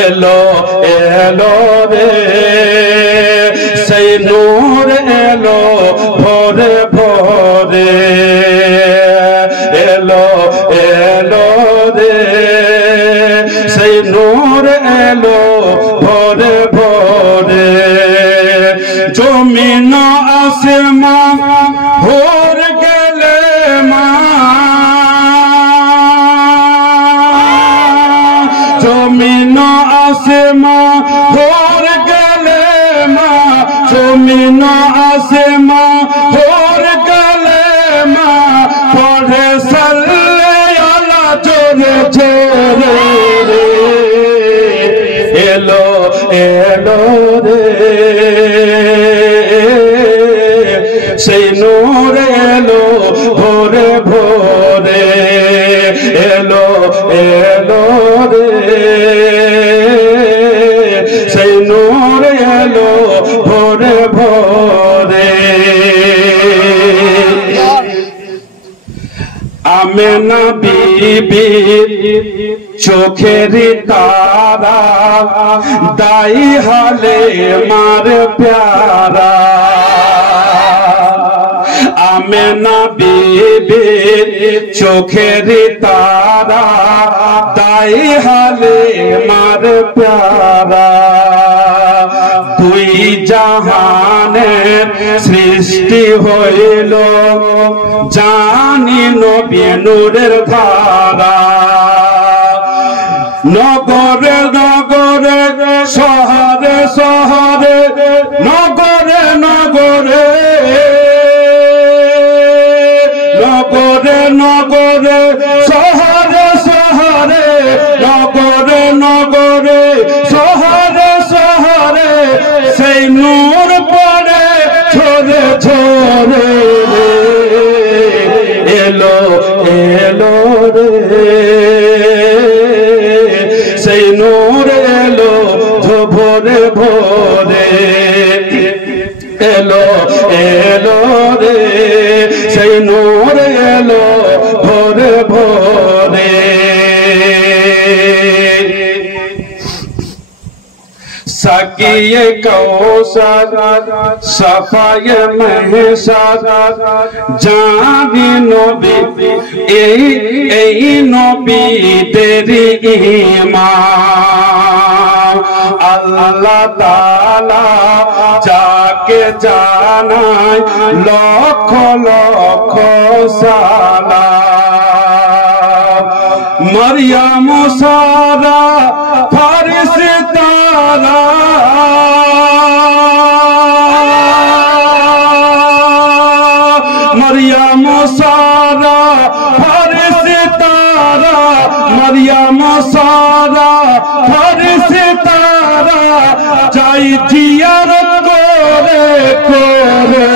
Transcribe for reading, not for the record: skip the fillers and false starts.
এলো এলো রে সেই নূর এলো ভোরে ভোরে এলো এলো রে সেই নূর এলো ভোরে ভোরে জমিন আসমান ভোর গেলে মা জমিন আসমান ভোর গেলে মা জমিন আসমান ভোর গেলে মা পড়ে সাল্লে আলা জোরে জোরে এলো এলো রে সেই নূর এলো ভোরে ভোরে এলো এলো রে সেই নূর এলো ভোরে ভোরে আমেনা বিবি চোখের তারা দাই হালে মার প্যারা আমেনা বিবি চোখের তারা দাই হালে মার প্যারা দুই জাহানের সৃষ্টি হইল জানি নবী নূরের ধারা নগরে নগরে শহরে শহরে নগরে নগরে নগরে নগরে শহরে শহরে নগরে নগরে শহরে শহরে সেই নূর পড়ে ঝরে ঝরে এলো এলো রে সেই নূর এলো ভোরে ভোরে এলো এলো রে সেই নূর এলো ভোরে ভোরে সাকিয়ে কৌসার সাফায়ে মেহসার জানি নবী এই নবীদের ইমাম আল্লাহ তাআলা যাকে জানায় লক্ষ লক্ষ সালাম মরিয়ম সারা ফারিস্তারা মরিয়ম সারা ফারিস্তারা মরিয়ম সারা ফারিস্তারা যাই জিয়ারত করে করে